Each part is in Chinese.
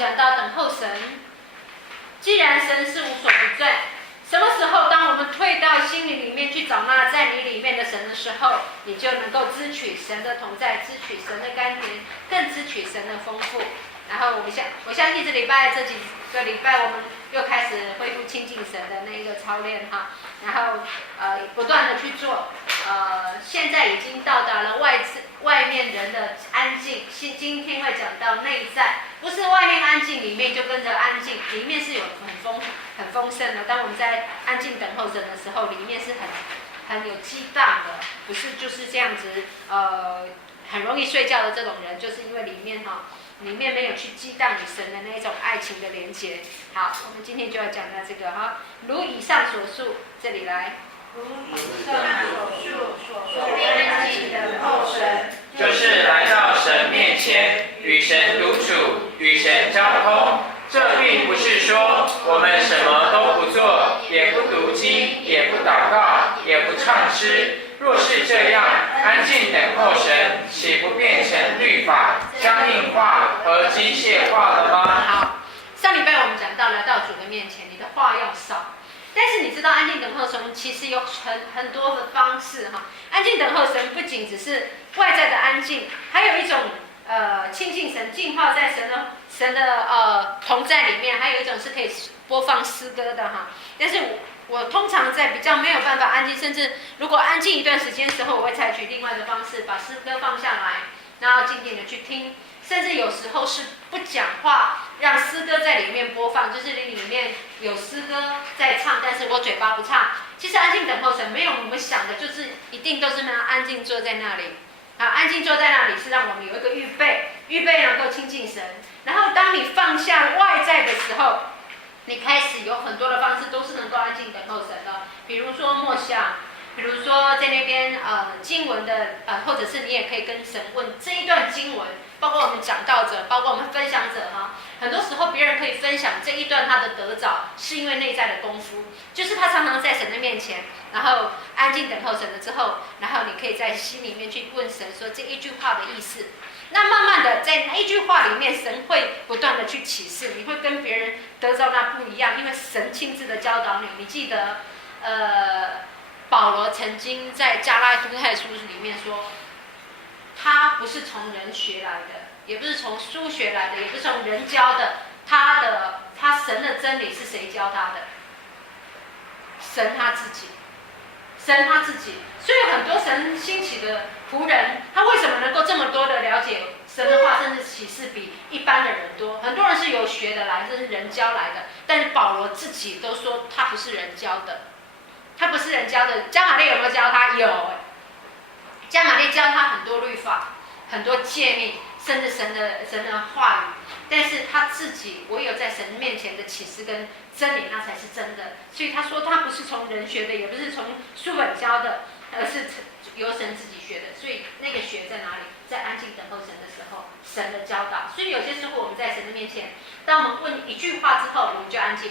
讲到等候神，既然神是无所不在，什么时候当我们退到心里面去找那在你里面的神的时候，你就能够支取神的同在，支取神的甘甜，更支取神的丰富。然后我相信这几个礼拜我们又开始恢复亲近神的那一个操练哈，然后不断的去做，现在已经到达了外面人的安静，今天会讲到内在，不是外面安静，里面就跟着安静，里面是有很丰盛的。当我们在安静等候神的时候，里面是很有激荡的，不是就是这样子很容易睡觉的这种人，就是因为里面没有去激荡与神的那一种爱情的连结。好，我们今天就要讲到这个哈，如以上所述，这里来。如以上所述，所谓安静等候神，就是来到神面前，与神独处，与神交通。这并不是说我们什么都不做，也不读经，也不祷告，也不唱诗。若是这样，安静等候神，岂不变成律法、僵硬化和机械化了吗？好，上礼拜我们讲到来到主的面前，你的话要少。但是你知道安静等候神其实有很多的方式哈。安静等候神不仅只是外在的安静，还有一种亲近神、浸泡在神的同在里面，还有一种是可以播放诗歌的哈。但是我通常在比较没有办法安静，甚至如果安静一段时间的时候，我会采取另外的方式，把诗歌放下来，然后静静的去听，甚至有时候是不讲话，让诗歌在里面播放，就是里面有诗歌在唱，但是我嘴巴不唱。其实安静等候神没有我们想的，就是一定都是那安静坐在那里。好，安静坐在那里是让我们有一个预备能够亲近神。然后当你放下外在的时候，你开始有很多的方式都是能够安静等候神的，比如说默想，比如说在那边经文的或者是你也可以跟神问这一段经文，包括我们讲道者，包括我们分享者哈，很多时候别人可以分享这一段他的得着，是因为内在的功夫，就是他常常在神的面前，然后安静等候神了之后，然后你可以在心里面去问神说这一句话的意思。那慢慢的在那一句话里面，神会不断的去启示，你会跟别人得着那不一样，因为神亲自的教导你。你记得保罗曾经在加拉太书里面说，他不是从人学来的，也不是从书学来的，也不是从人教的，他神的真理是谁教他的？神他自己。所以很多神兴起的仆人，他为什么能够这么多的了解神的话，甚至启示比一般的人多？很多人是有学的来，这是人教来的，但是保罗自己都说他不是人教的，加玛列有没有教他？有，加玛列教他很多律法、很多诫命，甚至神的话语。但是他自己唯有在神面前的启示跟真理，那才是真的。所以他说他不是从人学的，也不是从书本教的，而是由神自己学的。所以那个学在哪里？在安静等候神的时候，神的教导。所以有些时候我们在神的面前，当我们问一句话之后，我们就安静；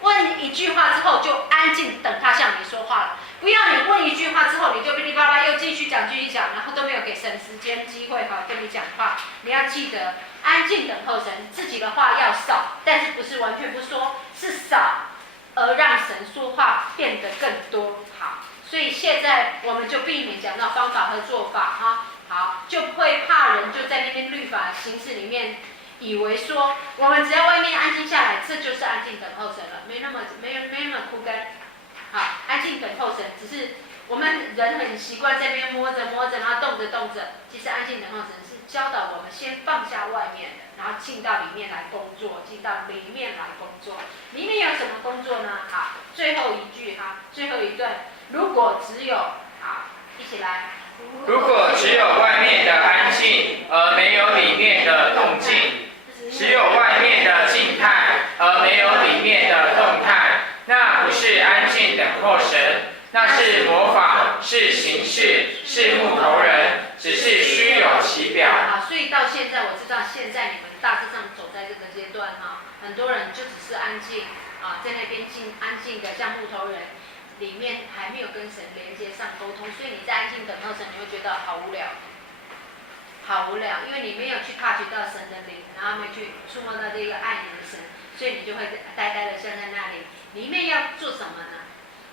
问一句话之后就安静，等他向你说话了。不要你问一句话之后，你就噼里啪啦又继续讲，然后都没有给神时间机会跟你讲话。你要记得。安静等候神，自己的话要少，但是不是完全不说，是少，而让神说话变得更多。好，所以现在我们就避免讲到方法和做法哈。好，就不会怕人就在那边律法形式里面，以为说我们只要外面安静下来，这就是安静等候神了，没那么枯干。好，安静等候神，只是我们人很习惯在那边摸着，然后动着，其实安静等候神是教导我们先放下外面的，然后进到里面来工作，里面有什么工作呢？好，最后一句哈，最后一段，如果只有好，一起来。如果只有外面的安静，而没有里面的动静，只有外面的静态，而没有里面的动态，那不是安静等候神，那是模仿，是形式，是木头人，只是虚有其表。好，所以到现在我知道，现在你们大致上走在这个阶段哈，很多人就只是安静在那边安静的像木头人，里面还没有跟神连接上沟通，所以你在安静等候神，你会觉得好无聊，因为你没有去 touch 到神的灵，然后没有去去触摸到这个爱你的神，所以你就会呆呆的站在那里。里面要做什么呢？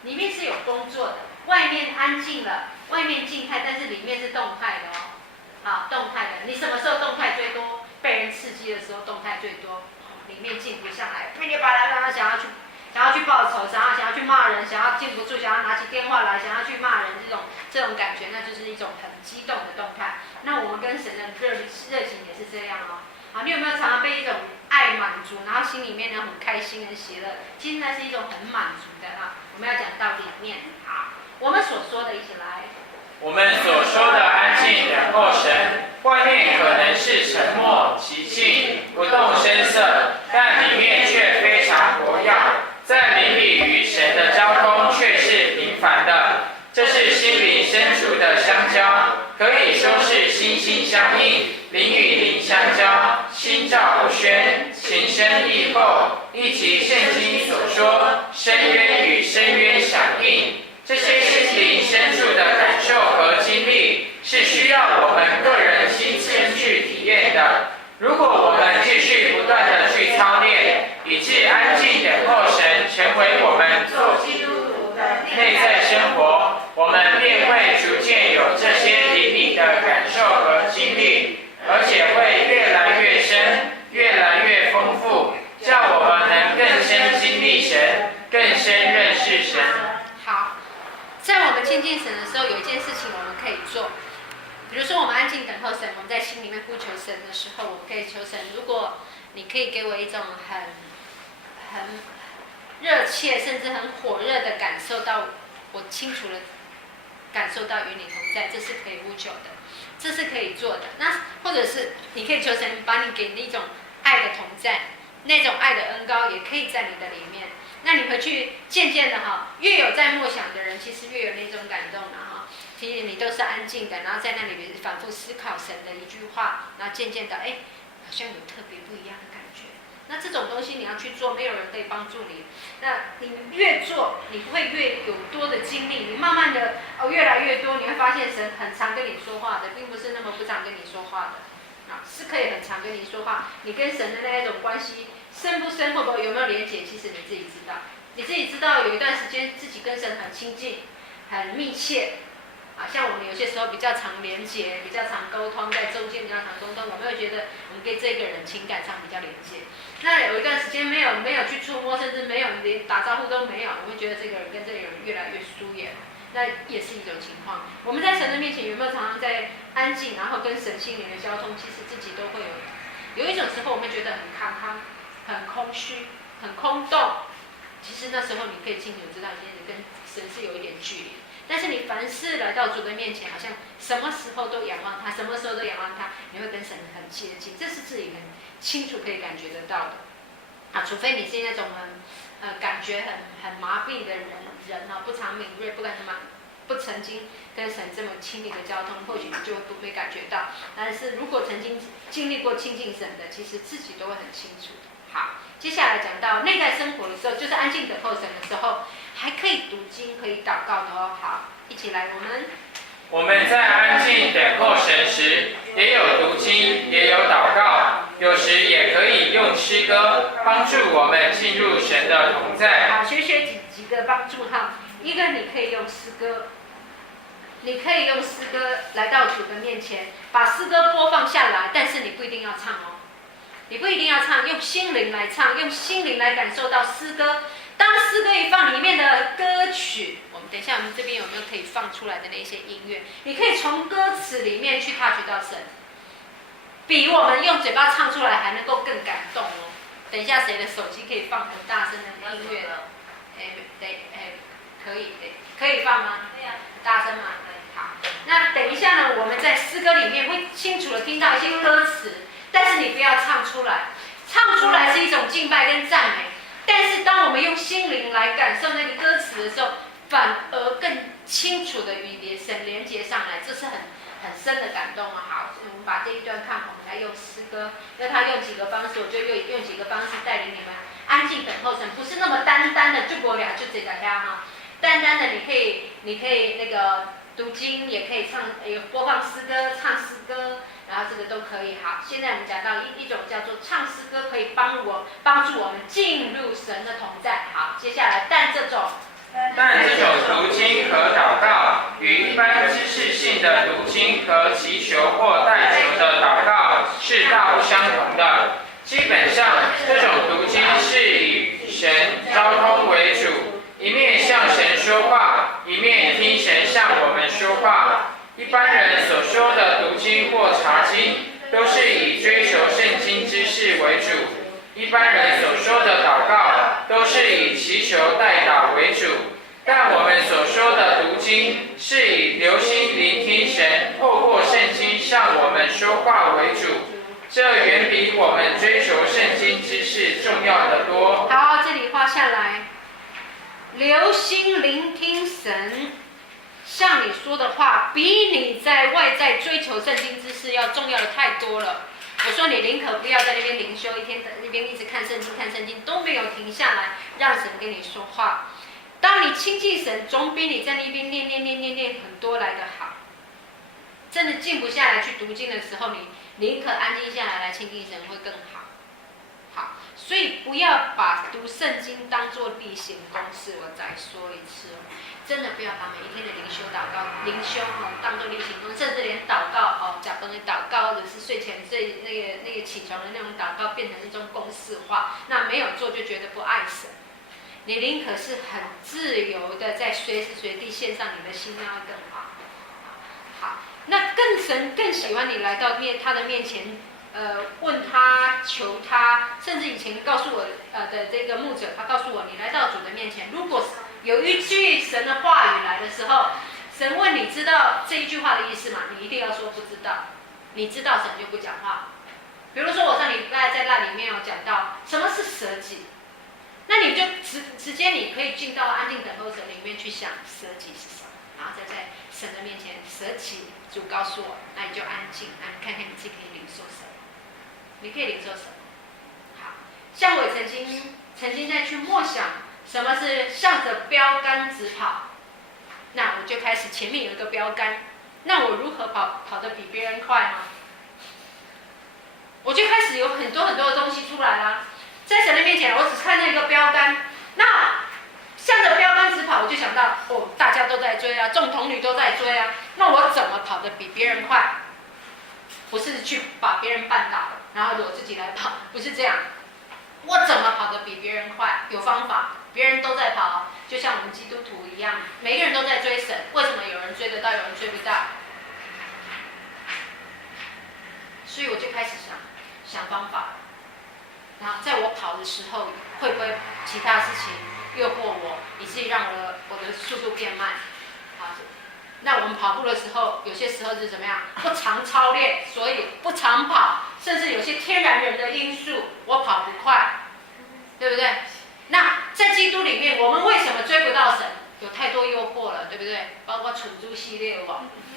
里面是有工作的，外面安静了，外面静态，但是里面是动态的哦。好，动态的，你什么时候动态最多？被人刺激的时候动态最多，里面静不下来，噼里啪啦想要去报仇，想要去骂人，想要禁不住，想要拿起电话来，想要去骂人，这种感觉，那就是一种很激动的动态。那我们跟神的热情也是这样哦。好，你有没有常常被一种爱满足，然后心里面呢很开心、很喜乐？其实那是一种很满足的啊。我们要讲到里面，好，我们所说的一起来。我们所说的安静等候神，外面可能是沉默、寂静、不动声色，但里面却非常活跃，在灵里与神的交通却是频繁的。这是心灵深处的相交，可以说是心心相印，灵与灵相交，心照不宣，情深意厚，以及圣经所说深渊与深渊响应。这些心灵深处的感受和经历，是需要我们个人亲身去体验的。如果我们继续不断地去操练，以致安静等候神成为我们做基督徒的内在生活，我们便会逐渐有这些灵里的感受和经历，而且会越来越深，越来越丰富，叫我们能更深经历神，更深认识神。好。在我们亲近神的时候，有一件事情我们可以做，比如说我们安静等候神，我们在心里面呼求神的时候，我们可以求神，如果你可以给我一种很热切，甚至很火热的感受到，我清楚的感受到与你同在，这是可以呼求的，这是可以做的。那或者是你可以求神把你给那种爱的同在，那种爱的恩膏也可以在你的里面。那你回去渐渐的哈，越有在默想的人，其实越有那种感动的哈。其实你都是安静的，然后在那里反复思考神的一句话，然后渐渐的，哎，好像有特别不一样的感觉。那这种东西你要去做，没有人可以帮助你。那你越做，你会越有多的经历，你慢慢的越来越多，你会发现神很常跟你说话的，并不是那么不常跟你说话的，啊，是可以很常跟你说话。你跟神的那一种关系。深不深，会不会有没有连结？其实你自己知道，你自己知道有一段时间自己跟神很亲近、很密切，啊，像我们有些时候比较常连结、比较常沟通，在中间比较常沟通，我们会觉得我们跟这个人情感上比较连接。那有一段时间没有去触摸，甚至没有连打招呼都没有，我会觉得这个人跟这个人越来越疏远，那也是一种情况。我们在神的面前有没有常常在安静，然后跟神心灵的交通？其实自己都会有一种时候，我们觉得很康康。很空虚，很空洞。其实那时候你可以清楚知道，其实跟神是有一点距离。但是你凡事来到主的面前，好像什么时候都仰望他，什么时候都仰望他，你会跟神很接近，这是自己很清楚可以感觉得到的。啊，除非你是那种感觉很麻痹的人啊，不常敏锐，不曾经跟神这么亲密的交通，或许你就不会感觉到。但是如果曾经经历过亲近神的，其实自己都会很清楚的。好，接下来讲到内在生活的时候，就是安静等候神的时候，还可以读经，可以祷告的哦。好，一起来，我们在安静等候神时，也有读经，也有祷告，有时也可以用诗歌帮助我们进入神的同在。好，学几个帮助哈。一个，你可以用诗歌，来到主的面前，把诗歌播放下来，但是你不一定要唱哦。你不一定要唱，用心灵来唱，用心灵来感受到诗歌。当诗歌一放，里面的歌曲，我们等一下我们这边有没有可以放出来的那些音乐？你可以从歌词里面去touch到神，比我们用嘴巴唱出来还能够更感动哦。等一下谁的手机可以放很大声的音乐？可以放吗？对呀。大声吗？好。那等一下呢，我们在诗歌里面会清楚的听到一些歌词。但是你不要唱出来，唱出来是一种敬拜跟赞美。但是当我们用心灵来感受那个歌词的时候，反而更清楚的与神连接上来，这是很深的感动啊！好，我们把这一段看好，我们来用诗歌，那他用几个方式，我就用几个方式带领你们安静等候神，不是那么单单的就我俩就这个家哈，单单的你可以那个读经，也可以唱，播放诗歌，唱诗歌。然后这个都可以。好，现在我们讲到一种叫做唱诗可以帮助我们进入神的同在。好，接下来，但这种读经和祷告与一般知识性的读经和祈求或代求的祷告是大不相同的。基本上，这种读经是以神交通为主，一面向神说话，一面听神向我们说话。一般人所说的读经或查经，都是以追求圣经知识为主；一般人所说的祷告，都是以祈求代祷为主。但我们所说的读经，是以留心聆听神透过圣经向我们说话为主。这远比我们追求圣经知识重要得多。好，这里画下来，留心聆听神向你说的话，比你在外在追求圣经知识要重要的太多了。我说你宁可不要在那边灵修，一天在那边一直看圣经都没有停下来，让神跟你说话。当你亲近神，总比你在那边念很多来的好。真的静不下来去读经的时候，你宁可安静下来亲近神会更好。好，所以不要把读圣经当作例行公事。我再说一次，真的不要把每一天的灵修当作例行公事，甚至连祷告假装的祷告，或者是睡前那个起床的那种祷告，变成一种公式化，那没有做就觉得不爱神。你宁可是很自由的，在随时随地献上你的心，那会更好。好，那神更喜欢你来到他的面前，问他、求他，甚至以前告诉我的这个牧者，他告诉我，你来到主的面前，如果有一句神的话语来的时候，神问你知道这一句话的意思吗？你一定要说不知道。你知道神就不讲话。比如说我上礼拜在那里面有讲到什么是舍己。那你就直接你可以进到安静等候神里面去想舍己是什么，然后再在神的面前舍己，主告诉我，那你就安静，那你看看你自己可以领受什么，你可以领受什么。好，像我曾经在去默想什么是向着标杆直跑，那我就开始前面有一个标杆，那我如何跑得比别人快呢？我就开始有很多的东西出来了。在神的面前，我只看那个标杆，那向着标杆直跑，我就想到，大家都在追啊，众童女都在追啊，那我怎么跑得比别人快？不是去把别人绊倒，然后我自己来跑，不是这样。我怎么跑得比别人快？有方法，别人都在跑，就像我们基督徒一样，每个人都在追神，为什么有人追得到，有人追不到？所以我就开始想方法。然后在我跑的时候，会不会其他事情诱惑我，以至于让我的速度变慢？好，那我们跑步的时候，有些时候是怎么样？不常操练，所以不常跑，甚至有些天然人的因素，我跑不快，对不对？那在基督里面，我们为什么追不到神？有太多诱惑了，对不对？包括蠢猪系列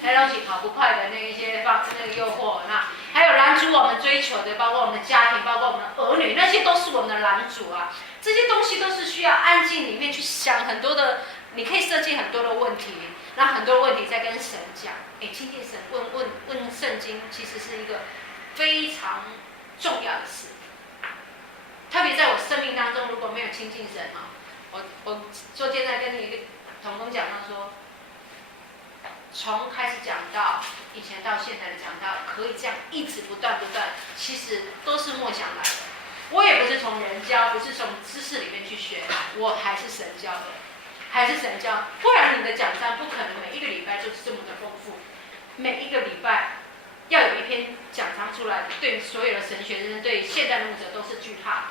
还有跑不快的那一些那个诱惑，那还有拦阻我们追求的，包括我们的家庭，包括我们的儿女，那些都是我们的拦阻啊。这些东西都是需要安静里面去想很多的，你可以设计很多的问题，然后很多问题再跟神讲。亲近神，问圣经，其实是一个非常重要的事。特别在我生命当中，如果没有亲近神我昨天在跟一个同工讲到说，从开始讲到以前到现在的讲到，可以这样一直不断，其实都是默想来的。我也不是从人教，不是从知识里面去学，我还是神教的，不然你的讲章不可能每一个礼拜就是这么的丰富，每一个礼拜要有一篇讲章出来，对所有的神学生，对现代牧者都是惧怕。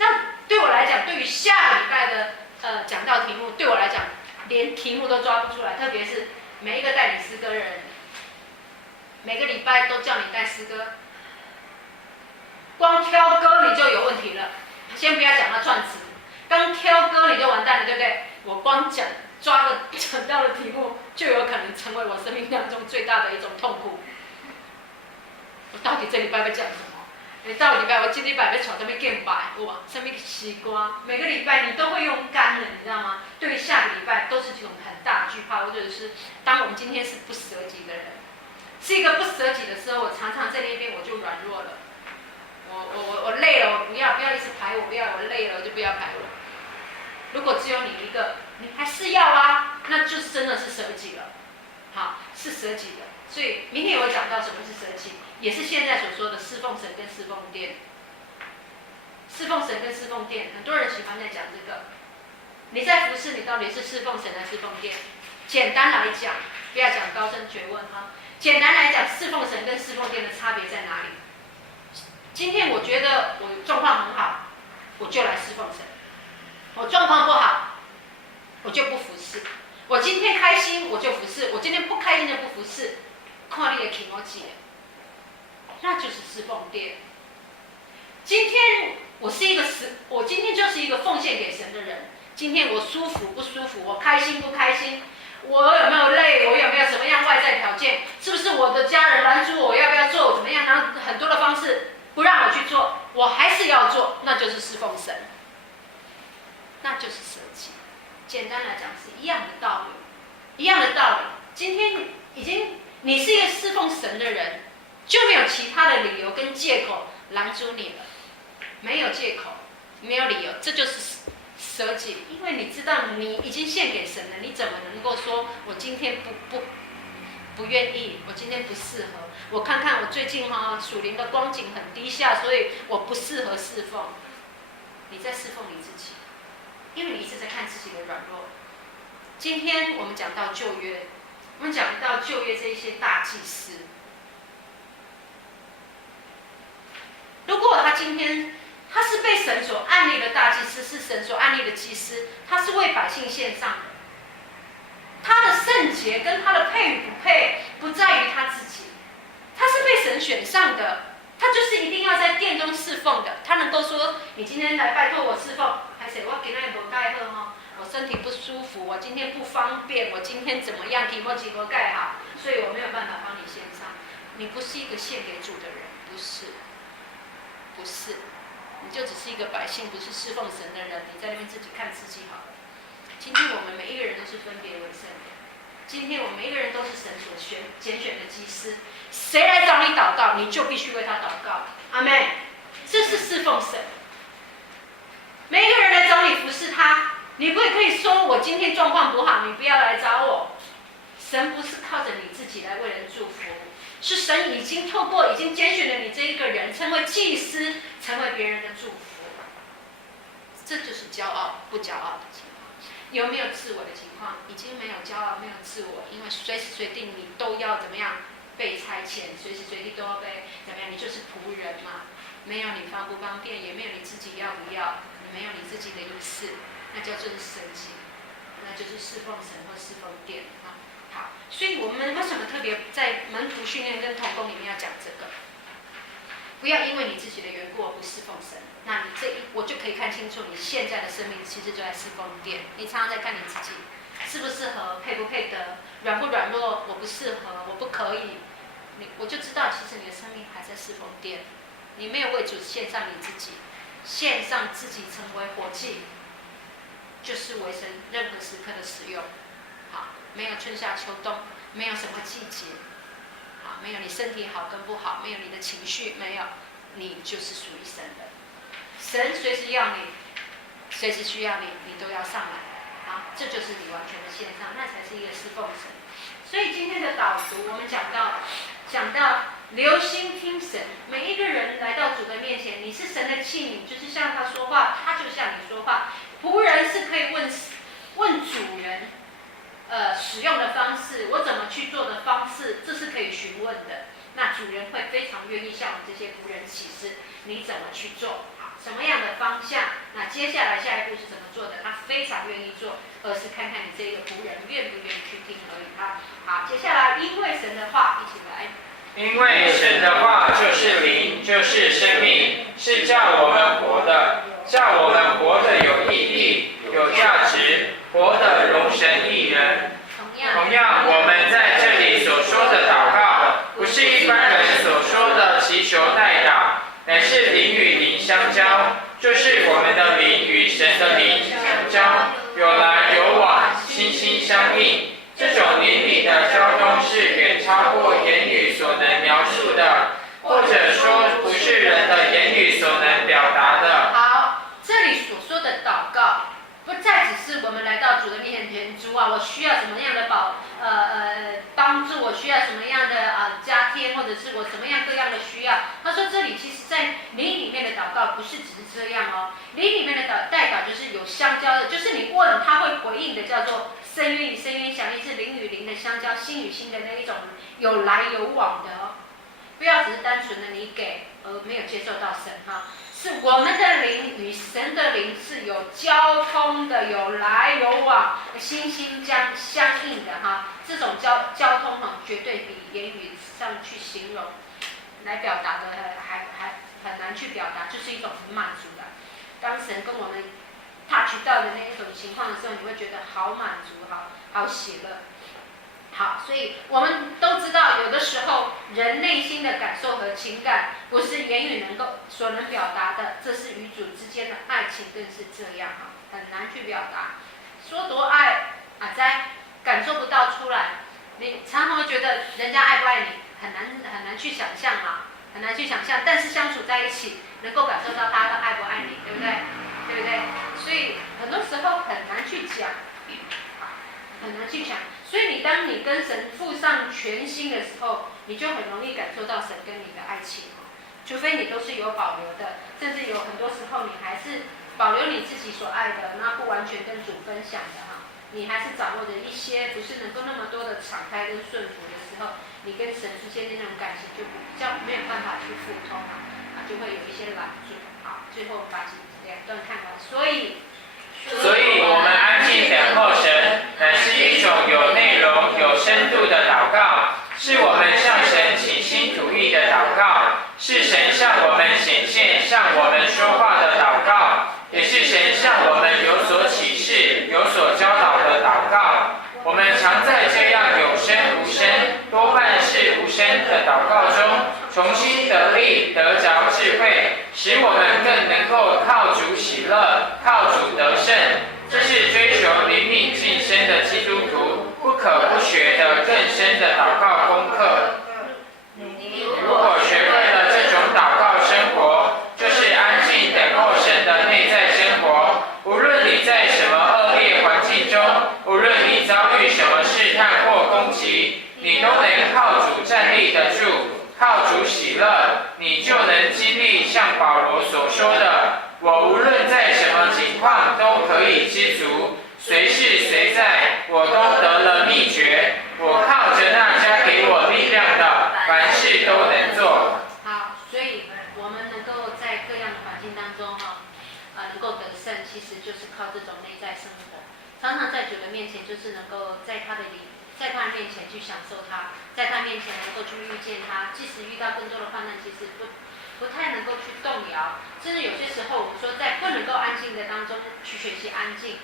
那对我来讲，对于下个礼拜的讲道题目，对我来讲连题目都抓不出来，特别是每一个带领诗歌的人，每个礼拜都叫你带诗歌，光挑歌你就有问题了。先不要讲到串词，刚挑歌你就完蛋了，对不对？我光抓了讲道的题目，就有可能成为我生命当中最大的一种痛苦。我到底这礼拜要讲什么？到礼拜我今礼拜要找什么敬拜，什么诗歌，每个礼拜你都会用干的，你知道吗？对于下个礼拜都是这种很大的惧怕，或者是当我们今天是不舍己的人，是一个不舍己的时候，我常常在那边我就软弱了，我累果只有你一个，你还是要啊，那就是真的是舍己了。好，是舍己的。所以明天有讲到什么是舍己，也是现在所说的侍奉神跟侍奉殿。侍奉神跟侍奉殿，很多人喜欢在讲这个。你在服侍，你到底是侍奉神还是侍奉殿？简单来讲，不要讲高深学问哈。简单来讲，侍奉神跟侍奉殿的差别在哪里？今天我觉得我状况很好，我就来侍奉神；我状况不好，我就不服侍。我今天开心我就服侍，我今天不开心就不服侍。看你的情绪，那就是侍奉殿。今天我今天就是一个奉献给神的人。今天我舒服不舒服，我开心不开心，我有没有累，我有没有什么样外在条件，是不是我的家人拦住我要不要做，怎么样，然后很多的方式不让我去做，我还是要做，那就是侍奉神，那就是舍己。简单来讲是一样的道理，一样的道理。今天已经你是一个侍奉神的人，就没有其他的理由跟借口拦住你了，没有借口，没有理由，这就是舍己。因为你知道你已经献给神了，你怎么能够说我今天不愿意，我今天不适合？我看看我最近属灵的光景很低下，所以我不适合侍奉。你在侍奉你自己，因为你一直在看自己的软弱。今天我们讲到旧约，我们讲到旧约这一些大祭司，如果他今天他是被神所按立的大祭司，是神所按立的祭司，他是为百姓献上的。他的圣洁跟他的配与不配，不在于他自己，他是被神选上的，他就是一定要在殿中侍奉的。他能够说：“你今天来拜托我侍奉，还是我今天无盖好哈，我身体不舒服，我今天不方便，我今天怎么样，体质没盖好，所以我没有办法帮你献上。”你不是一个献给主的人，不是，不是。你就只是一个百姓，不是侍奉神的人，你在那边自己看自己好了。今天我们每一个人都是分别为圣的，今天我们每一个人都是神所拣选的祭司，谁来找你祷告，你就必须为他祷告。阿们，这是侍奉神。每一个人来找你服侍他，你不可以说我今天状况不好，你不要来找我。神不是靠着你自己来为人祝福，是神已经透过已经拣选了你这一个人，成为祭司，成为别人的祝福。这就是骄傲不骄傲的情况。有没有自我的情况？已经没有骄傲，没有自我，因为随时随地你都要怎么样被差遣，随时随地都要被怎么样？你就是仆人嘛，没有你方不方便，也没有你自己要不要，你没有你自己的意思，那叫做是舍己，那就是侍奉神或侍奉殿啊。好，所以我们为什么特别在门徒训练跟同工里面要讲这个？不要因为你自己的缘故而不侍奉神，那你我就可以看清楚你现在的生命其实就在侍奉殿。你常常在看你自己适不适合，配不配得，软不软弱，我不适合，我不可以，我就知道其实你的生命还在侍奉殿。你没有为主献上你自己，献上自己成为活祭，就是为神任何时刻的使用。好，没有春夏秋冬，没有什么季节。没有你身体好跟不好，没有你的情绪，没有，你就是属于神的。神随时要你，随时需要你，你都要上来。好，这就是你完全的献上，那才是一个侍奉神。所以今天的导读，我们讲到留心听神。每一个人来到主的面前，你是神的器皿，就是向他说话，他就向你说话。仆人是可以问主人。使用的方式，我怎么去做的方式，这是可以询问的。那主人会非常愿意向我们这些仆人启示，你怎么去做，好，什么样的方向？那接下来下一步是怎么做的？他非常愿意做，而是看看你这个仆人愿不愿意去听而已啊。好，接下来因为神的话，一起来。因为神的话就是灵，就是生命，是叫我们活的，叫我们活得有意义、有价值，活得荣神益人。同样，我们在这里所说的祷告，不是一般人所说的祈求代祷，乃是灵与灵相交，就是我们的灵与神的灵相交，有来有往，心心相印。这种灵里的交通是远超过言语所能描述的，或者说不是人的言语所能表达的。好，这里所说的祷告，不再只是是只是这样哦，灵里面的代表就是有相交的，就是你问他会回应的，叫做深渊与深渊响应，是灵与灵的相交，心与心的那一种有来有往的哦。不要只是单纯的你给而没有接受到神哈，是我们的灵与神的灵是有交通的，有来有往，心心相应的哈。这种交通哈，绝对比言语上去形容来表达的还很难去表达，就是一种很满足的。当神跟我们 touch 到的那一种情况的时候，你会觉得好满足，好喜乐。好，所以我们都知道，有的时候人内心的感受和情感不是言语所能表达的，这是与主之间的爱情更是这样哈，很难去表达。说多爱啊，在感受不到出来，你常常会觉得人家爱不爱你，很难去想象嘛，很难去想象。但是相处在一起，能够感受到他爱不爱你，对不对？对不对？所以很多时候很难去讲，很难去讲。所以当你跟神付上全心的时候，你就很容易感受到神跟你的爱情哦。除非你都是有保留的，甚至有很多时候你还是保留你自己所爱的，那不完全跟主分享的哈。你还是掌握着一些不是能够那么多的敞开跟顺服的时候，你跟神之间的那种感情就比较没有办法去互通啊，就会有一些拦阻。好，最后把两段看完。所以我们安静等候神，乃是一种有内容、有深度的祷告，是我们向神倾心吐意的祷告，是神向我们显现、向我们说话的祷告，也是神向我们有所启示、有所教导的祷告。我们常在这样有声无声，多半是无声的祷告中，重新得力，得着智慧，使我们更能够靠主喜乐，靠主得胜。这是追求灵命晋升的基督徒不可不学的更深的祷告功课。如果学会了这种祷告生活，就是安静等候神的内在生活。无论你在什么恶劣环境中，无论你遭遇什么试探或攻击，你都能靠主站立得住，靠主喜乐，你就能经历像保罗所说的，我无论在什么情况都可以知足，随事随在，我都得了秘诀，我靠着那加给我力量的，凡事都能做。好，所以我们能够在各样的环境当中能够得胜，其实就是靠这种内在生活。常常在主的面前，就是能够在他面前去享受他，在他面前能够去遇见他。即使遇到更多的患难，其实不太能够去动摇。甚至有些时候，我们说在不能够安静的当中去学习安静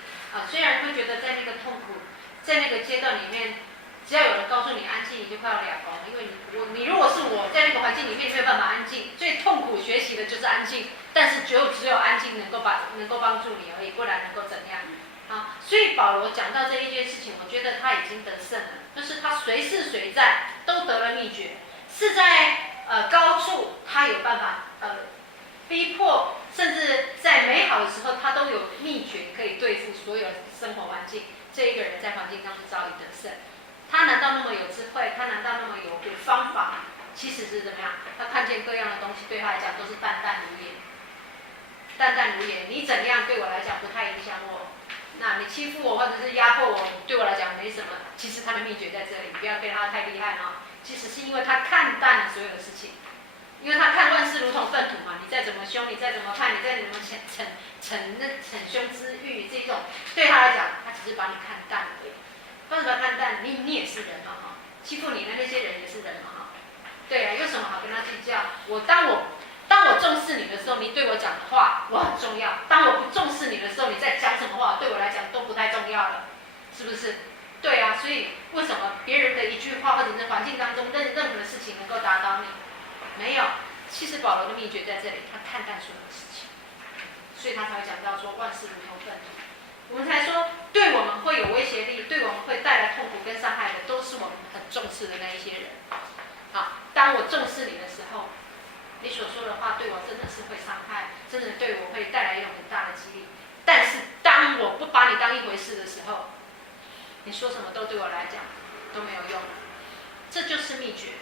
虽然会觉得在那个痛苦，在那个阶段里面，只要有人告诉你安静，你就快要两光了。因为你如果是我在那个环境里面没有办法安静，最痛苦学习的就是安静。但是只有安静能够帮助你而已，不然能够怎样？所以保罗讲到这一件事情，我觉得他已经得胜了，就是他随事随在都得了秘诀，是在高处他有办法逼迫，甚至在美好的时候他都有秘诀可以对付所有生活环境。这一个人在环境当中早已得胜，他难道那么有智慧？他难道那么有方法？其实是怎么样？他看见各样的东西，对他来讲都是淡淡如盐，淡淡如盐。你怎样对我来讲不太影响我？那你欺负我或者是压迫我，对我来讲没什么。其实他的秘诀在这里，不要对他太厉害其实是因为他看淡了所有的事情，因为他看万事如同粪土嘛。你再怎么凶，你再怎么判，你再怎么逞凶之欲，这种对他来讲，他只是把你看淡而已。把你看淡，你也是人嘛欺负你的那些人也是人嘛对有什么好跟他计较？当我重视你的时候，你对我讲的话我很重要；当我不重视你的时候，你在讲什么话对我来讲都不太重要了，是不是？对所以为什么别人的一句话或者是环境当中任何的事情能够打倒你？没有。其实保罗的秘诀在这里，他看淡所有的事情，所以他才会讲到说万事如同粪土。我们才说对我们会有威胁力，对我们会带来痛苦跟伤害的，都是我们很重视的那一些人。当我重视你的时候，你所说的话对我真的是会伤害，真的对我会带来一种很大的激励。但是当我不把你当一回事的时候，你说什么都对我来讲都没有用。这就是秘诀，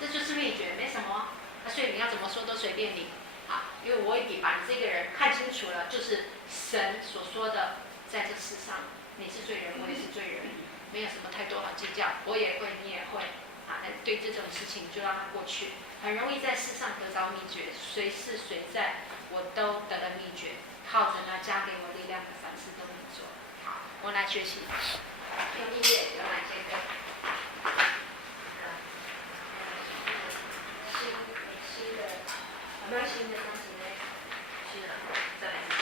这就是秘诀，没什么所以你要怎么说都随便你好，因为我已把你这个人看清楚了，就是神所说的，在这世上你是罪人，我也是罪人，没有什么太多好计较，我也会，你也会，啊，对这种事情就让它过去，很容易在世上得着秘诀，随事随在，我都得了秘诀，靠着那加给我力量的，凡事都能做。好，我来学习，用音乐有哪些歌？新的，有没有新的东西呢？新的，再来一次。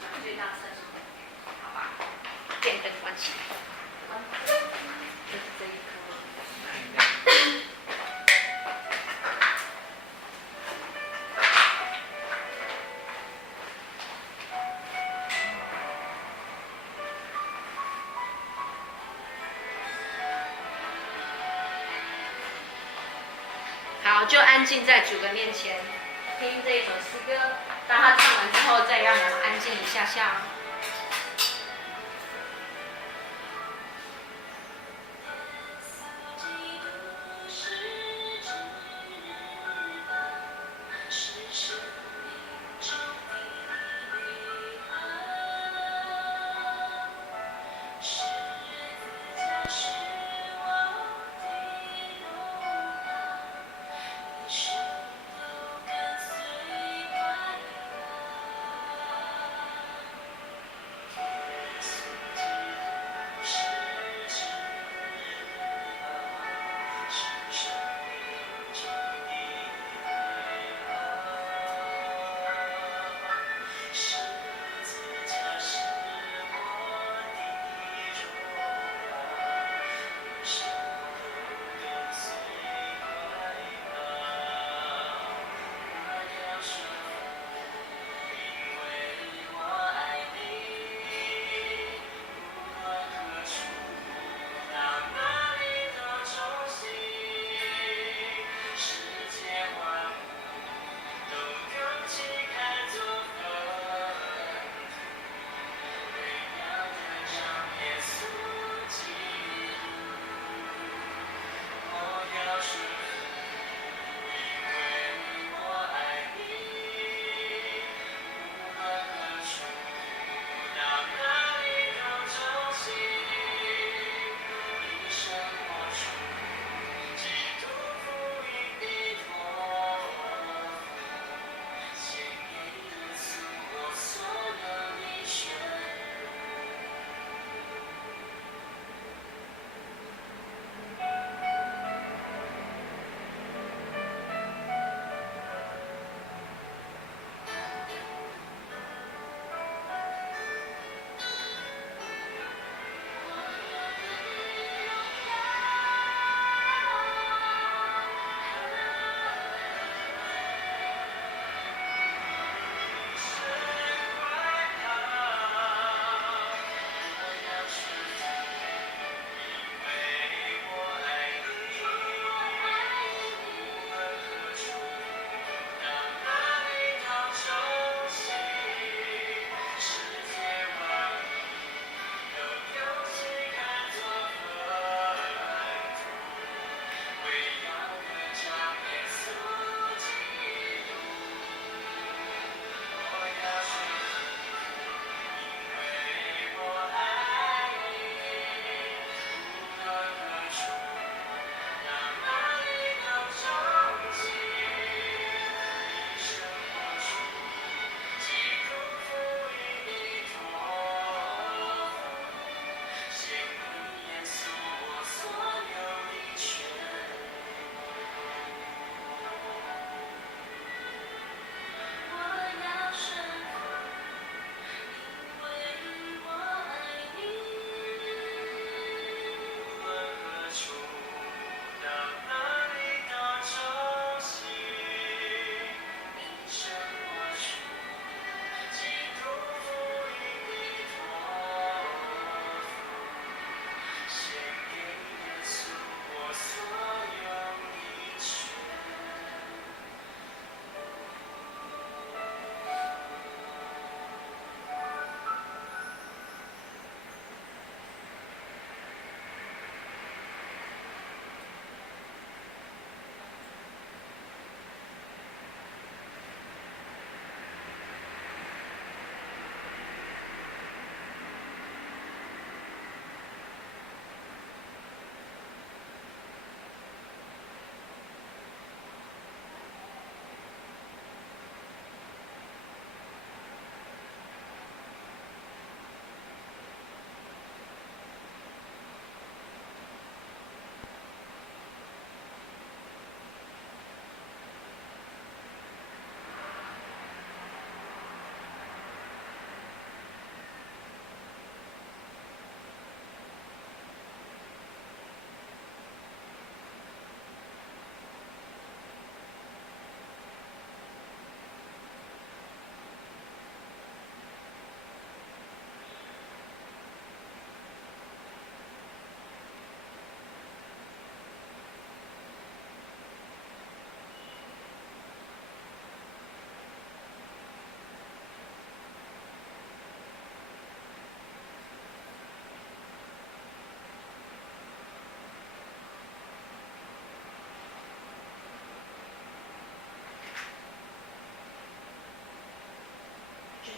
讲最大声，好吧？电灯关起来。就是这一颗。好，就安静在主的面前，听这一首诗歌。当他唱完之后，再让我们安静一下下。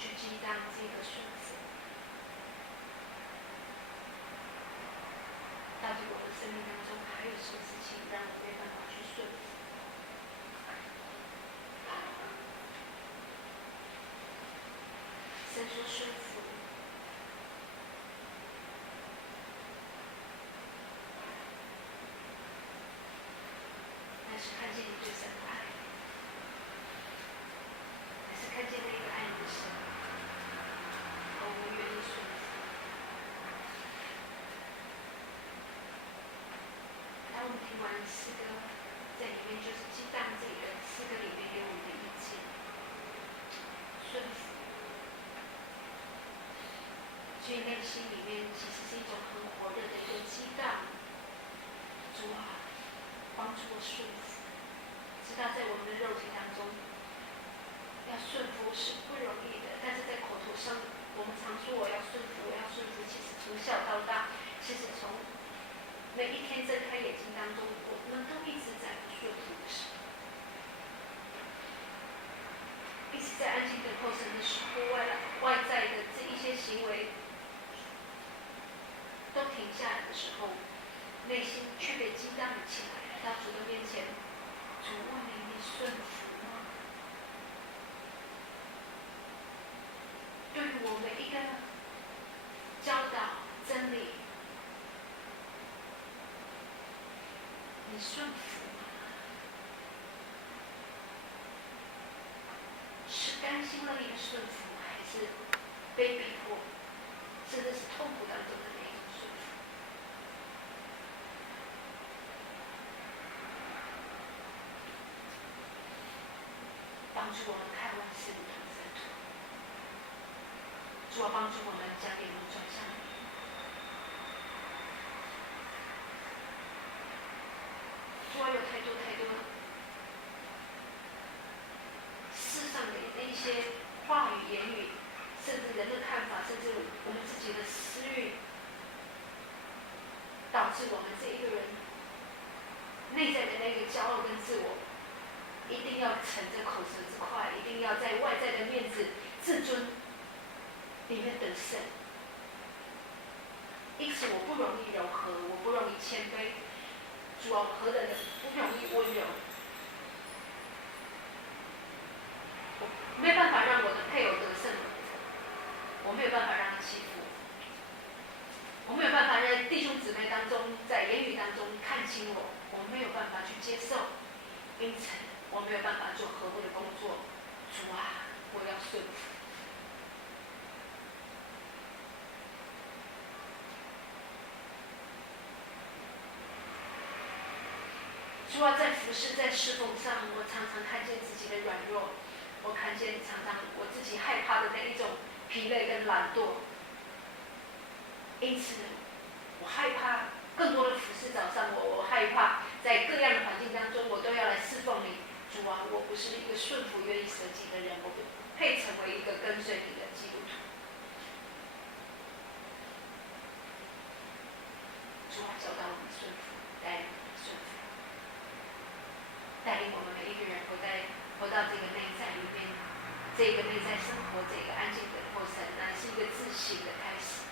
去激荡这个顺服。到底我们生命当中还有什么事情让我没办法去顺服？神说顺服，但是看见你对神的爱，还是看见那个爱你的神，而我们愿意顺服。当我们听完诗歌，在里面就是激荡这个诗歌里面给我们的意见，顺服。所以内心里面其实是一种很火热的一个激荡。主啊，帮助我顺服。知道在我们的肉体当中，要顺服是不容易的，但是在口头上，我们常说我要顺服，我要顺服。其实从小到大，其实从每一天睁开眼睛当中，我们都一直在顺服神，一直在安静等候神的时候，外在的这一些行为都停下来的时候，内心却被激荡了起来，来到主的面前，主问你顺服吗？对于我每一个教导真理，你顺服吗？是甘心乐意的顺服，还是被逼迫，甚至是痛苦当中的那种顺服？帮助我们看万事如同尘土，主啊，帮助我们将眼目转向你。主啊，有太多太多世上的那一些话语、言语，甚至人的看法，甚至我们自己的私欲，导致我们这一个人内在的那个骄傲跟自我，一定要逞着口舌之快，一定要在外在的面子、自尊里面得胜。因此，我不容易柔和，我不容易谦卑。主啊，何等的不容易温柔！我没办法让我的配偶得胜，我没有办法让他欺负，我没有办法让弟兄姊妹当中在言语当中看清我，我没有办法去接受，因此我没有办法做合乎的工作。主啊，我要顺服。主啊，在服侍、在侍奉上，我常常看见自己的软弱，我看见常常我自己害怕的那一种疲累跟懒惰。因此，我害怕更多的服侍找上我，我害怕在各样的环境当中，我都要来侍奉你。主啊，我不是一个顺服、愿意舍己的人，我不配成为一个跟随你的基督徒。主啊，教导我们顺服，带领我们顺服。带领我们每一个人活到这个内在里面，这个内在生活，这个安静的过程，乃是一个自省的开始，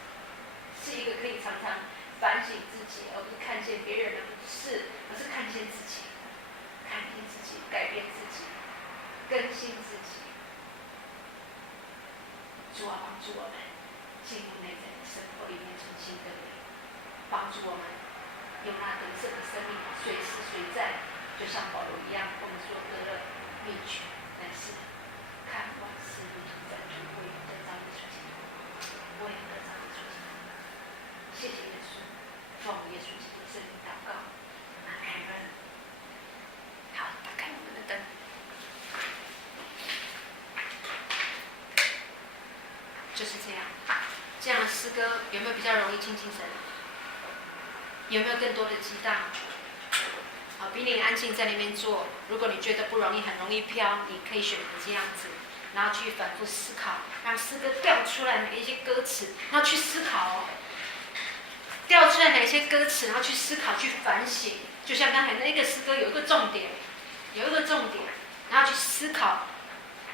是一个可以常常反省自己，而不是看见别人的不是，而是看见自己，看见自己，改变自己，更新自己。主啊，帮助我们进入内在的生活里面重新得力，帮助我们用那得胜的生命随时随在。就像保罗一样，我们所得的秘诀，乃是看万事如同尘土，为得着你所喜的，为得着你所喜的。谢谢耶稣，奉耶稣基督圣名祷告，阿门。好，打开我们的灯。就是这样，这样的诗歌有没有比较容易亲近神？有没有更多的激荡？比你安静在那边做，如果你觉得不容易，很容易飘，你可以选择这样子，然后去反复思考，让诗歌调出来哪一些歌词，然后去思考调出来哪一些歌词，然后去思考，去反省。就像刚才那个诗歌有一个重点，然后去思考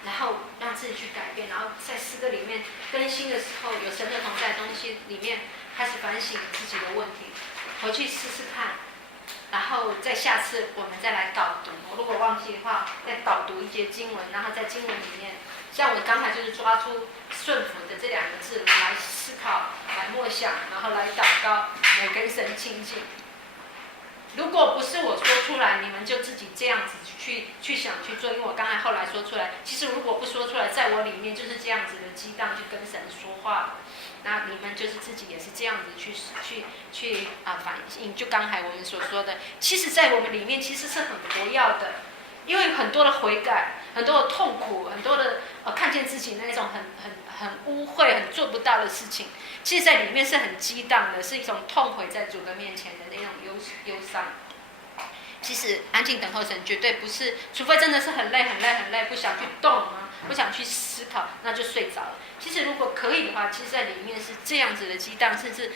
然后让自己去改变，然后在诗歌里面更新的时候，有神的同在的东西里面开始反省自己的问题，回去试试看，然后在下次我们再来导读。我如果忘记的话，再导读一节经文，然后在经文里面，像我刚才就是抓出顺服的这2个字来思考、来默想，然后来祷告，来跟神亲近。如果不是我说出来，你们就自己这样子去想去做，因为我刚才后来说出来，其实如果不说出来，在我里面就是这样子的激荡去跟神说话，那你们就是自己也是这样子去反应。就刚才我们所说的，其实在我们里面其实是很活跃的，因为很多的悔改，很多的痛苦，很多的看见自己那种很污秽、很做不到的事情，其实在里面是很激荡的，是一种痛悔在主的面前的那种忧伤。其实安静等候神绝对不是，除非真的是很累、不想去动啊，不想去思考，那就睡着了。其实如果可以的话，其实在里面是这样子的激荡，甚至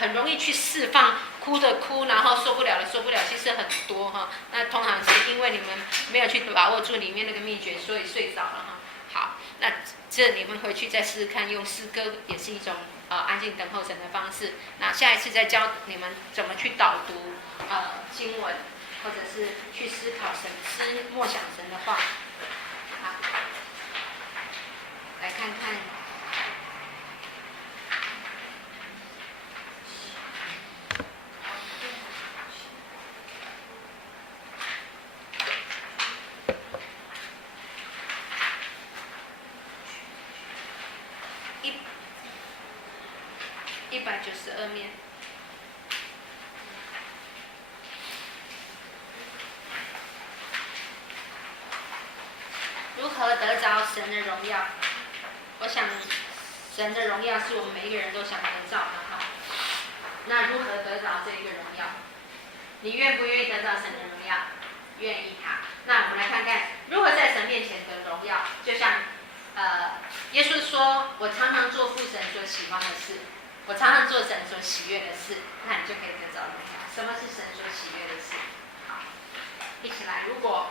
很容易去释放，哭的哭，然后受不了的受不了，其实很多哈。那通常是因为你们没有去把握住里面那个秘诀，所以睡着了哈。好，那这你们回去再试试看，用诗歌也是一种安静等候神的方式。那下一次再教你们怎么去导读经文，或者是去思考神默想神的话。好，来看看。192面。如何得着神的荣耀？我想，神的荣耀是我们每一个人都想得着的哈。那如何得着这一个荣耀？你愿不愿意得着神的荣耀？愿意哈。那我们来看看如何在神面前得荣耀。就像耶稣说：“我常常做父神所喜欢的事。”我常常做神所喜悦的事，那你就可以得着荣耀。什么是神所喜悦的事？好，一起来。如果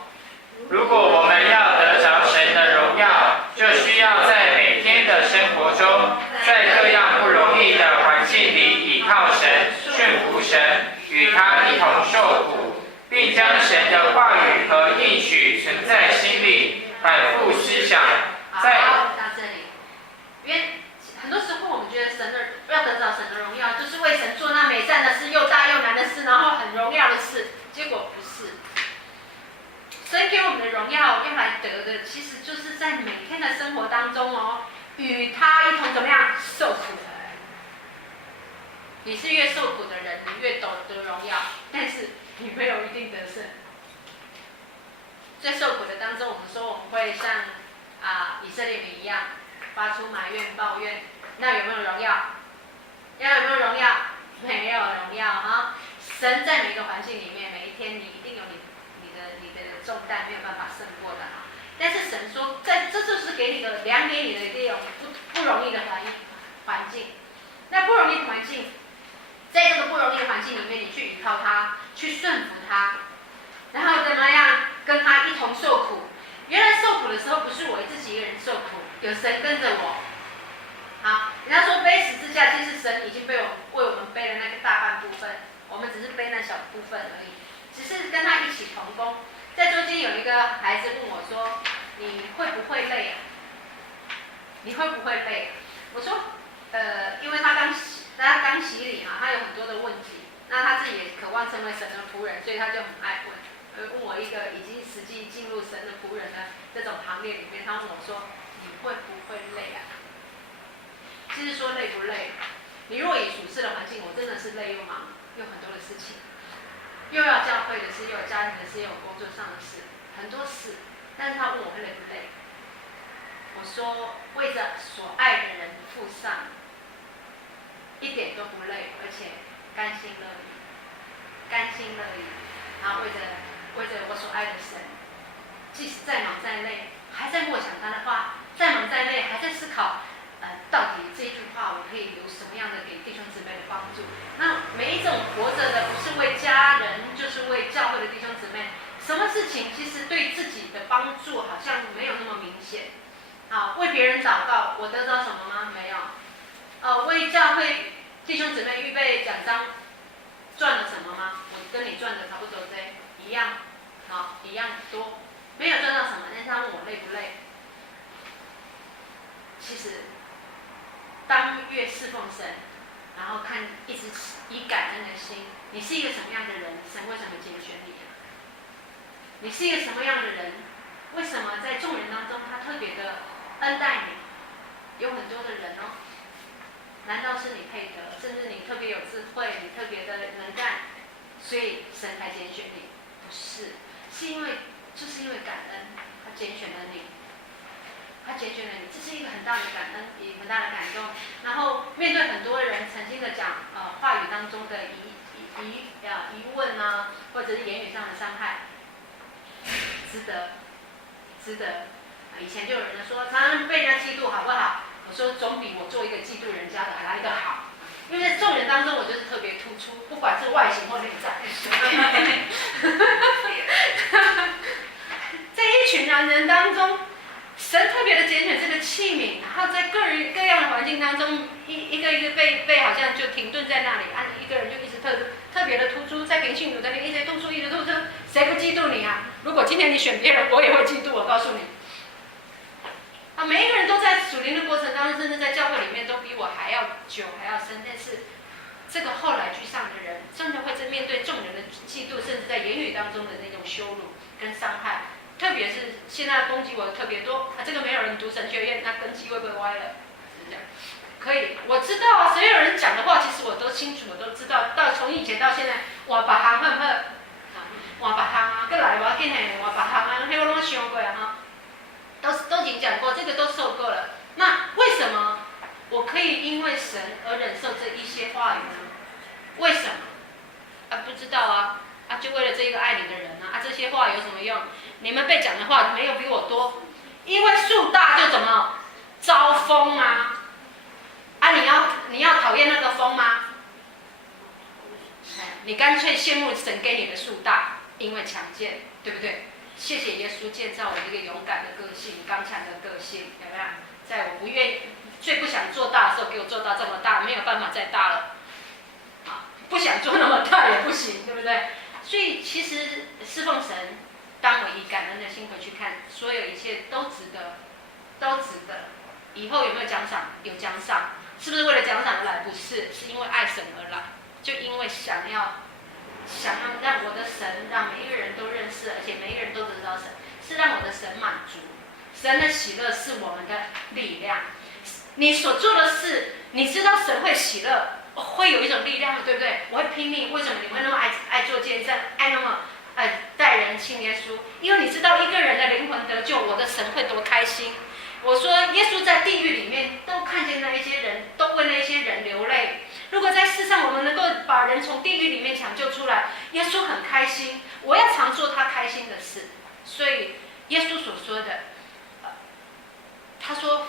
我们要得着神的荣耀，就需要在每天的生活中，在各样不容易的环境里依靠神、顺服神，与他一同受苦，并将神的话语和应许存在心里，反复思想。到这里，因为很多时候我们觉得要得着神的荣耀，就是为神做那美善的事，又大又难的事，然后很荣耀的事。结果不是，神给我们的荣耀要来得的，其实就是在每天的生活当中与他一同怎么样受苦。你是越受苦的人，你越懂得荣耀，但是你没有一定得胜。在受苦的当中，我们说我们会像以色列民一样，发出埋怨、抱怨。那有没有荣耀？有没有荣耀？没有荣耀哈。神在每一个环境里面，每一天你一定有你的重担，没有办法胜过的哈。但是神说，这就是量给你的这种不容易的环境。那不容易的环境，在这个不容易的环境里面，你去依靠他，去顺服他，然后怎么样跟他一同受苦。原来受苦的时候，不是我自己一个人受苦，有神跟着我。好，人家说背十字架，其实神已经为我们背了那个大半部分，我们只是背那小部分而已，只是跟他一起同工。在中间有一个孩子问我说：“你会不会累啊？你会不会累？”我说：“因为他刚洗礼嘛，他有很多的问题，那他自己也渴望成为神的仆人，所以他就很爱问。问我一个已经实际进入神的仆人的这种行列里面，他问我说：你会不会累啊？”其实说累不累，你若以属世的环境，我真的是累又忙，有很多的事情，又要教会的事，又有家庭的事，又有工作上的事，很多事。但是他问我累不累，我说为着所爱的人付上，一点都不累，而且甘心乐意，甘心乐意。然后为着我所爱的神，即使再忙再累，还在默想他的话，再忙再累，还在思考。到底这句话我可以有什么样的给弟兄姊妹的帮助？那每一种活着的，不是为家人，就是为教会的弟兄姊妹。什么事情其实对自己的帮助好像没有那么明见。好，为别人祷告，我得到什么吗？没有。为教会弟兄姊妹预备奖章，赚了什么吗？我跟你赚的差不多一样，好，一样多，没有赚到什么。但是他问我累不累？其实，当越侍奉神，然后看一直以感恩的心，你是一个什么样的人？神为什么拣选你啊？你是一个什么样的人？为什么在众人当中他特别的恩待你？有很多的人哦，难道是你配得？甚至你特别有智慧，你特别的能干，所以神才拣选你？不是，是因为就是因为感恩，他拣选了你。他拣选了你，这是一个很大的感恩，也很大的感动。然后面对很多人曾经的讲话语当中的疑问啊，或者是言语上的伤害，值得。以前就有人说，常常被人家嫉妒好不好？我说总比我做一个嫉妒人家的还来得好。因为在众人当中，我就是特别突出，不管是外形或内在。在一群人当中。神特别的拣选这个器皿，然后在各样的环境当中，一个被好像就停顿在那里，一个人就一直特别的突出，在平信徒那里一直突出，谁不嫉妒你啊？如果今天你选别人，我也会嫉妒，我告诉你。每一个人都在属灵的过程当中，甚至在教会里面都比我还要久还要深，但是这个后来居上的人，真的会在面对众人的嫉妒，甚至在言语当中的那种羞辱跟伤害。特别是现在攻击我的特别多，这个没有人读神学院，那根基会不会歪了？是这样，可以，我知道啊，所有人讲的话，其实我都清楚，我都知道。从以前到现在，我把行恨恨，我把行啊，过来我紧嘿，我把行啊，迄我拢想过啊哈，都已经讲过，这个都受够了。那为什么我可以因为神而忍受这一些话语呢？为什么？不知道啊。就为了这一个愛你的人啊！这些话有什么用？你们被讲的话没有比我多，因为树大就怎么招风啊！你要讨厌那个风吗？你干脆羡慕神给你的树大，因为强健，对不对？谢谢耶稣建造我这个勇敢的个性、刚强的个性，有没有？在我不愿意、最不想做大的时候，给我做到这么大，没有办法再大了。不想做那么大也不行，对不对？所以其实侍奉神，当我以感恩的心回去看，所有一切都值得，都值得。以后有没有奖赏？有奖赏，是不是为了奖赏而来？不是，是因为爱神而来，就因为想要让我的神，让每一个人都认识，而且每一个人都得到神，是让我的神满足。神的喜乐是我们的力量。你所做的事，你知道神会喜乐。会有一种力量，对不对？我会拼命。为什么你会那么爱做见证，爱那么带人信耶稣？因为你知道一个人的灵魂得救，我的神会多开心。我说耶稣在地狱里面都看见那一些人，都为那些人流泪。如果在世上我们能够把人从地狱里面抢救出来，耶稣很开心。我要常做他开心的事。所以耶稣所说的，他说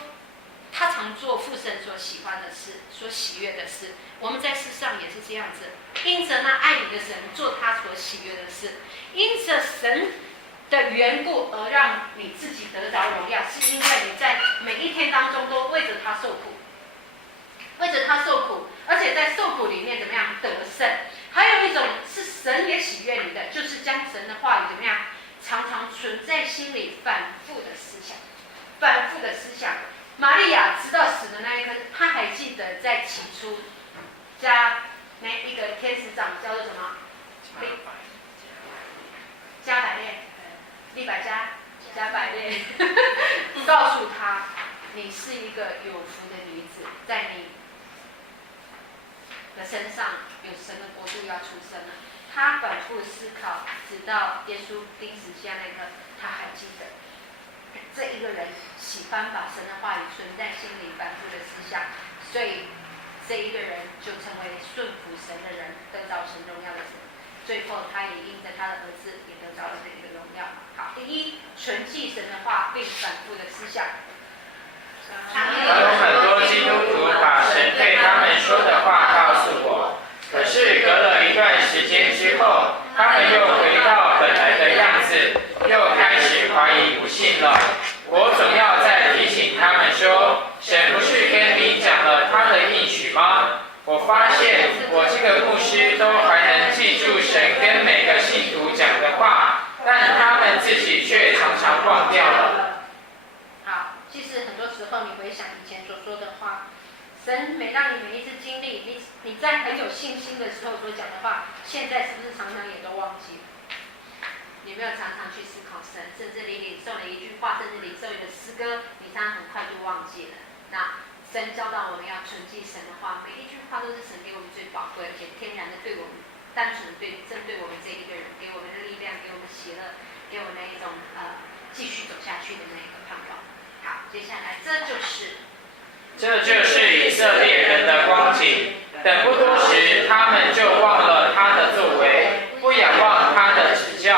他常做父神所喜欢的事，所喜悦的事。我们在世上也是这样子，因着那爱你的神做他所喜悦的事，因着神的缘故而让你自己得着荣耀，是因为你在每一天当中都为着他受苦，为着他受苦，而且在受苦里面怎么样得胜？还有一种是神也喜悦你的，就是将神的话语怎么样常常存在心里，反复的思想，反复的思想。玛利亚直到死的那一刻，她还记得在起初。加那一个天使长叫做什么？加百列，利百加百列，告诉他，你是一个有福的女子，在你的身上有神的国度要出生了。他反复思考，直到耶稣钉十字架那一刻，他还记得。这一个人喜欢把神的话语存在心里，反复的思想，所以。这一个人就成为顺服神的人，得到神荣耀的神。最后，他也因着他的儿子，也得到了这一个荣耀。好，第一，存记神的话，并反复的思想。有很多基督徒把神对他们说的话告诉我，可是隔了一段时间之后，他们又回到本来的样子，又开始怀疑不信了。我总要个牧师都还能记住神跟每个信徒讲的话，但他们自己却常常忘掉了。好，其实很多时候你回想以前所说的话，神让你每一次经历，你在很有信心的时候所讲的话，现在是不是常常也都忘记了？你有没有常常去思考神，甚至你领受了一句话，甚至领受一个诗歌，你常常很快就忘记了？那神教导我们要存记神的话，每一句话都是神给我们最宝贵，而且天然的对我们，单纯的针对我们这一个人，给我们的力量，给我们喜乐，给我们那一种继续走下去的那一个盼望。好，接下来这就是以色列人的光景。等不多时，他们就忘了他的作为，不仰望他的指教。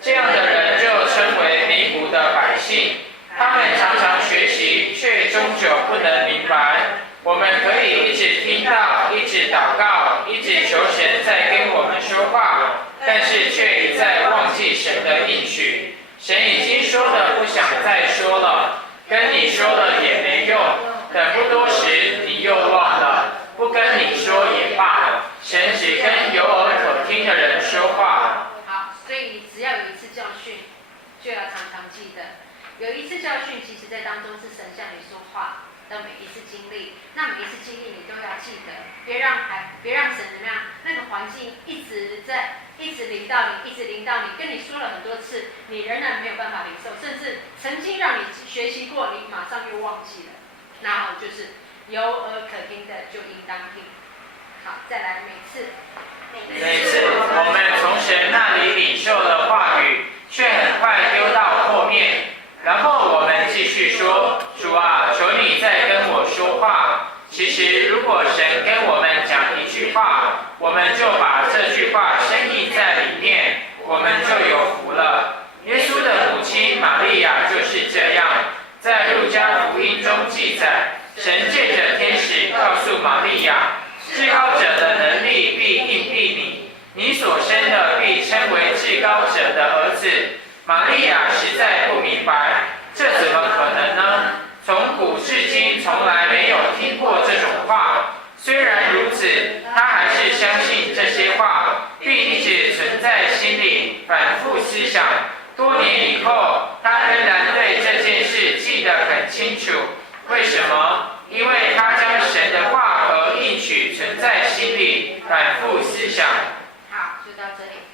这样的人就称为迷糊的百姓。他们常常学习，却终究不能明白。我们可以一直听到，一直祷告，一直求神在跟我们说话，但是却一再忘记神的应许。神已经说了，不想再说了，跟你说了也没用。等不多时，你又忘了，不跟你说也罢。神只跟有耳可听的人说话。好，所以只要有一次教训，就要常常记得。有一次教训，其实在当中是神向你说话的每一次经历，那每一次经历你都要记得，别让神怎么样，那个环境一直临到你，一直临到你，跟你说了很多次，你仍然没有办法领受，甚至曾经让你学习过，你马上又忘记了。那好，就是有耳可听的就应当听。好，再来每次我们从神那里领受了话语，却很快丢到后面，然后我们继续说：主啊，求你再跟我说话。其实，如果神跟我们讲一句话，我们就把这句话深印在里面，我们就有福了。耶稣的母亲玛利亚就是这样，在路加福音中记载，神借着天使告诉玛利亚，至高者的能力必应庇你，你所生的必称为至高者的儿子。玛利亚实在不明白，这怎么可能呢？从古至今从来没有听过这种话。虽然如此，她还是相信这些话，并一直存在心里，反复思想。多年以后，她仍然对这件事记得很清楚。为什么？因为她将神的话和应许存在心里，反复思想。好，就到这里。